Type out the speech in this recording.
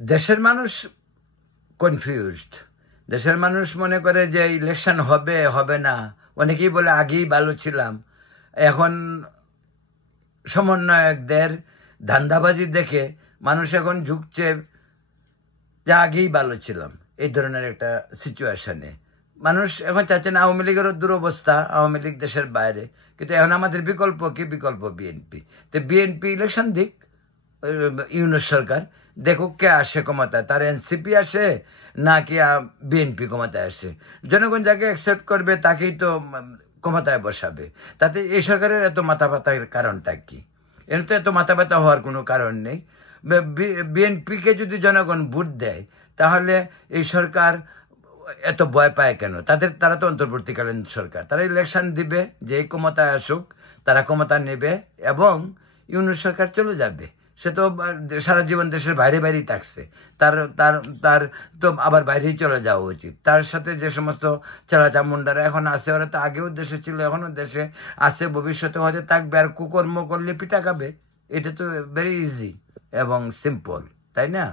দেশের মানুষ কনফিউজড। দেশের মানুষ মনে করে যে ইলেকশন হবে হবে না, অনেকেই বলে আগেই ভালো ছিলাম। এখন সমন্বয়কদের ধান্দাবাজি দেখে মানুষ এখন ঝুঁকছে যে আগেই ভালো ছিলাম, এই ধরনের একটা সিচুয়েশনে মানুষ এখন চাচ্ছে না। আওয়ামী লীগেরও দুরবস্থা, আওয়ামী লীগ দেশের বাইরে, কিন্তু এখন আমাদের বিকল্প কি? বিকল্প বিএনপি। তো বিএনপি ইলেকশন দিক, ইউনূস সরকার দেখুক কে আসে ক্ষমতায়, তার এনসিপি আসে নাকি বিএনপি ক্ষমতায় আসে। জনগণ যাকে অ্যাকসেপ্ট করবে তাকেই তো ক্ষমতায় বসাবে। তাতে এই সরকারের এত মাথা ব্যথার কারণটা কি? এর তো এত মাথা ব্যথা হওয়ার কোনো কারণ নেই। বিএনপিকে যদি জনগণ ভোট দেয় তাহলে এই সরকার এত ভয় পায় কেন? তারা তো অন্তর্বর্তীকালীন সরকার, তারা ইলেকশন দিবে, যে ক্ষমতায় আসুক তারা ক্ষমতা নেবে এবং ইউনূস সরকার চলে যাবে। সে তো সারা জীবন দেশের বাইরে বাইরেই থাকছে, তার তার তার তো আবার বাইরেই চলে যাওয়া উচিত। তার সাথে যে সমস্ত চামুন্ডারা এখন আছে, ওরা তো আগেও দেশে ছিল, এখনো দেশে আছে, ভবিষ্যতে হয়তো থাকবে। আর কুকর্ম করলে পিঠা খাবে, এটা তো ভেরি ইজি এবং সিম্পল, তাই না?